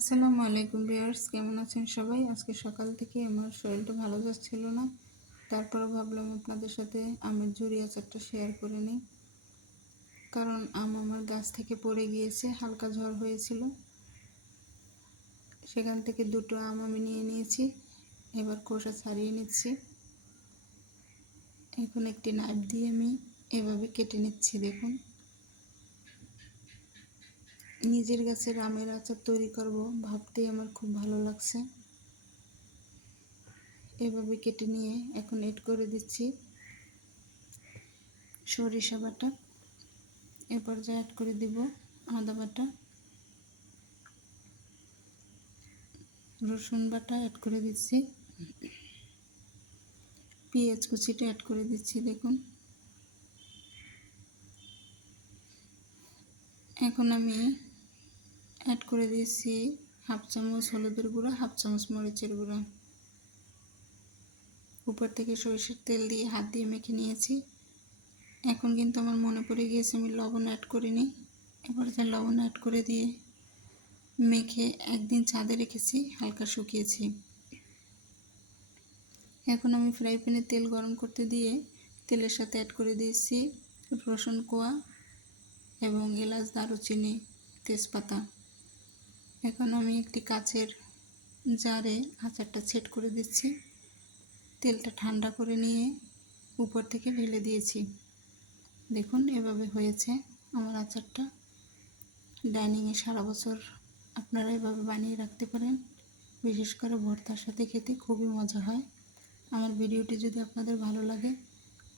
আসসালামু আলাইকুম ভিউয়ার্স, কেমন আছেন সবাই? আজকে সকাল থেকে আমার শরীরটা ভালো যাচ্ছিল না। তারপরে ভাবলাম আপনাদের সাথে আমের ঝুরি আচারটা শেয়ার করে নিই। কারণ আম আমার গাছ থেকে পড়ে গিয়েছে, হালকা ঝড় হয়েছিল। সেখান থেকে দুটো আম আমি নিয়ে নিয়েছি, এবার খোসা ছাড়িয়ে নিচ্ছি। এখন একটি নাইফ দিয়ে আমি এভাবে কেটে নিচ্ছি, দেখুন। নিজের গাছের আমের আচার তৈরি করব, ভাবতেই আমার খুব ভালো লাগছে। এভাবে কেটে নিয়ে এখন এড করে দিচ্ছি সরিষা বাটা। এ পর্যায়ে অ্যাড করে দিব, আদা বাটা, রসুন বাটা অ্যাড করে দিচ্ছি। পেঁয়াজ কুচিটা অ্যাড করে দিচ্ছি, দেখুন। এখন আমি অ্যাড করে দিয়েছি হাফ চামচ হলুদের গুঁড়া, হাফ চামচ মরিচের গুঁড়া। উপর থেকে সরিষার তেল দিয়ে হাত দিয়ে মেখে নিয়েছি। এখন কিন্তু আমার মনে পড়ে গিয়েছে আমি লবণ অ্যাড করিনি। এবার যে লবণ অ্যাড করে দিয়ে মেখে একদিন ছাদে রেখেছি, হালকা শুকিয়েছি। এখন আমি ফ্রাই প্যানে তেল গরম করতে দিয়ে তেলের সাথে অ্যাড করে দিয়েছি রসুন কোয়া এবং এলাচ, দারুচিনি, তেজপাতা। এখন আমি একটি কাচের জারে আচারটা সেট করে দিচ্ছি। তেলটা ঠান্ডা করে নিয়ে উপর থেকে ঢেলে দিয়েছি। দেখুন, এভাবে হয়েছে আমার আচারটা। ডাইনিংয়ে সারা বছর আপনারা এভাবে বানিয়ে রাখতে পারেন। বিশেষ করে ভর্তার সাথে খেতে খুবই মজা হয়। আমার ভিডিওটি যদি আপনাদের ভালো লাগে,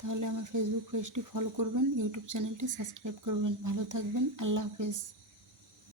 তাহলে আমার ফেসবুক পেজটি ফলো করবেন ইউটিউব চ্যানেলটি সাবস্ক্রাইব করবেন। ভালো থাকবেন, আল্লাহ হাফেজ।